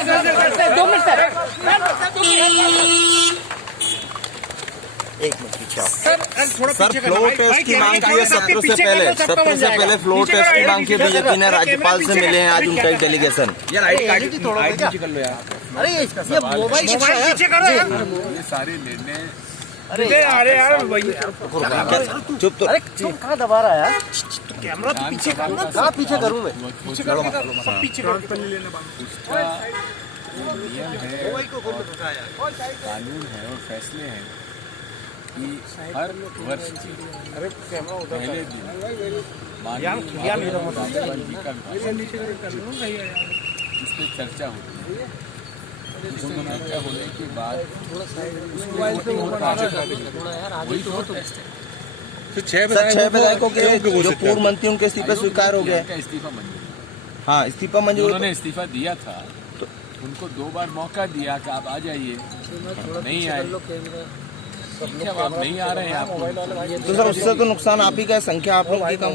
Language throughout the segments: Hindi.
2 मिनट सर। एक मिनट पीछे आओ सर। फ्लोर टेस्ट की मांग की है सत्र से पहले फ्लोर टेस्ट की मांग की बीजेपी ने राज्यपाल से मिले हैं आज उनका एक डेलीगेशन। यार आईडी कर लो यार। अरे ये मोबाइल पीछे करो ये सारे निर्णय अरे यार चुप तो। अरे तुम कहाँ दबा रहा है यार? कैमरा तो पीछे कर ना। कहाँ पीछे करूँ मैं? पीछे करो सब पीछे करो। उसका नियम है, कानून है और फैसले हैं कि हर वर्ष पहले दिन माननीय राज्यपाल जी का इस पर चर्चा होती है। इस पर चर्चा होने के बाद वही तो टेस्ट है। तो 6 विधायकों के जो पूर्व मंत्री उनके इस्तीफे स्वीकार हो गए। इस्तीफा मंजूर। हाँ इस्तीफा मंजूर। उन्होंने इस्तीफा दिया था तो उनको 2 बार मौका दिया कि आप आ जाइए, नहीं आए। अब आप नहीं आ रहे हैं आप तो सर उससे तो नुकसान आप ही का है, संख्या आप लोग की कम।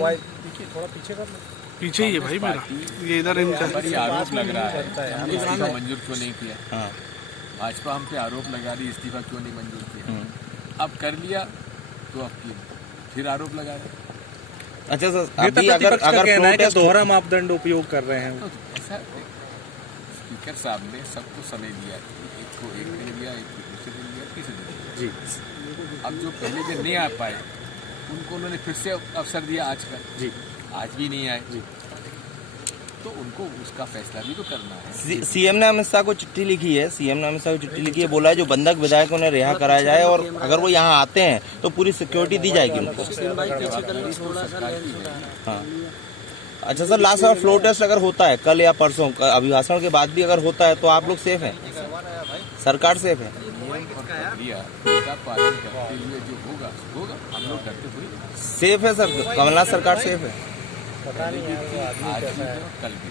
पीछे ही है भाई मेरा, ये इधर इनका पर ये आरोप लग रहा है हमने इस्तीफा मंजूर क्यों नहीं किया। हाँ भाजपा हम पे आरोप लगा रही इस्तीफा क्यों नहीं मंजूर किया। अब कर लिया तो अब फिर आरोप लगा रहे। अच्छा सर अभी अगर दोहरा मापदंड उपयोग कर रहे हैं। स्पीकर साहब ने सबको समय दिया, एक को एक दिन दिया, एक को दूसरे दिन दिया, तीसरे दिन जी। अब जो पहले दिन नहीं आ पाए उनको उन्होंने फिर से अवसर दिया आज का जी। आज भी नहीं आए जी, तो उनको उसका फैसला भी तो करना है। सीएम ने अमित शाह को चिट्ठी लिखी है। सीएम ने अमित शाह को चिट्ठी लिखी है, बोला है जो बंधक विधायक उन्हें रिहा कराया जाए और अगर वो यहाँ आते हैं तो पूरी सिक्योरिटी दी जाएगी उनको। हाँ अच्छा सर लास्ट बार फ्लोर टेस्ट अगर होता है कल या परसों अभिभाषण के बाद भी अगर होता है तो आप लोग सेफ हैं, सरकार सेफ है। पालन करते हुए जो होगा होगा, हम लोग करते हुए सेफ है सर, कमलनाथ सरकार सेफ है। कल भी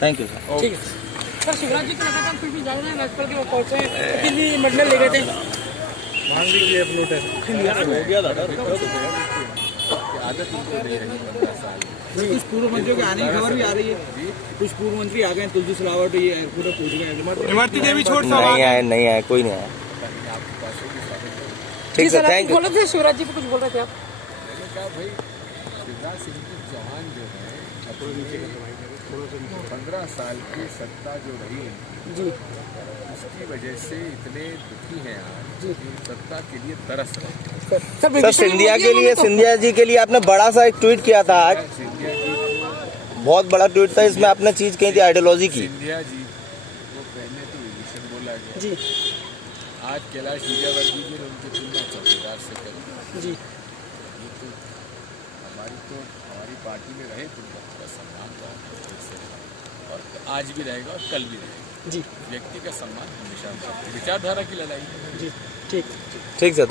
थैंक यू सर। ठीक है सर। शिवराज जी को लगातार फिर भी जा रहे हैं राज्यपाल के पहुंचे कितनी मंडल ले गए थे। मान लीजिए फ्लोर टेस्ट हो गया दादा। आदत उनको नहीं रही 15 साल। कुछ पूर्व मंत्रियों के आने की खबर भी आ रही है। कुछ पूर्व मंत्री आ गए, तुलसी सिलावट ये पूरा पूछ गए। इमरती देवी छोड़ नहीं आए कोई नहीं आया। ठीक है थैंक यू। बोल रहे थे शिवराज जी को कुछ बोल रहे थे आप? मैंने कहा भाई शिवराज सिंह चौहान जो है 15 साल की सत्ता जो रही जी, उसकी वजह से इतने दुखी हैं आज जी। सत्ता के लिए तरस रहे। सर सिंधिया जी के लिए आपने बड़ा सा एक ट्वीट किया था आज। सिंधिया जी बहुत बड़ा ट्वीट था, इसमें आपने चीज कही थी आइडियोलॉजी की। सिंधिया जी को पहले तो विभीषण बोला गया जी। आज कैलाश विजयवर्गीय जी ने उनकी तुलना चौकीदार से करी जी। ये तो हमारी पार्टी में रहे तो उनका पूरा सम्मान रहा और आज भी रहेगा और कल भी रहेगा जी। व्यक्ति का सम्मान हमेशा, विचारधारा की लड़ाई। जी ठीक सर।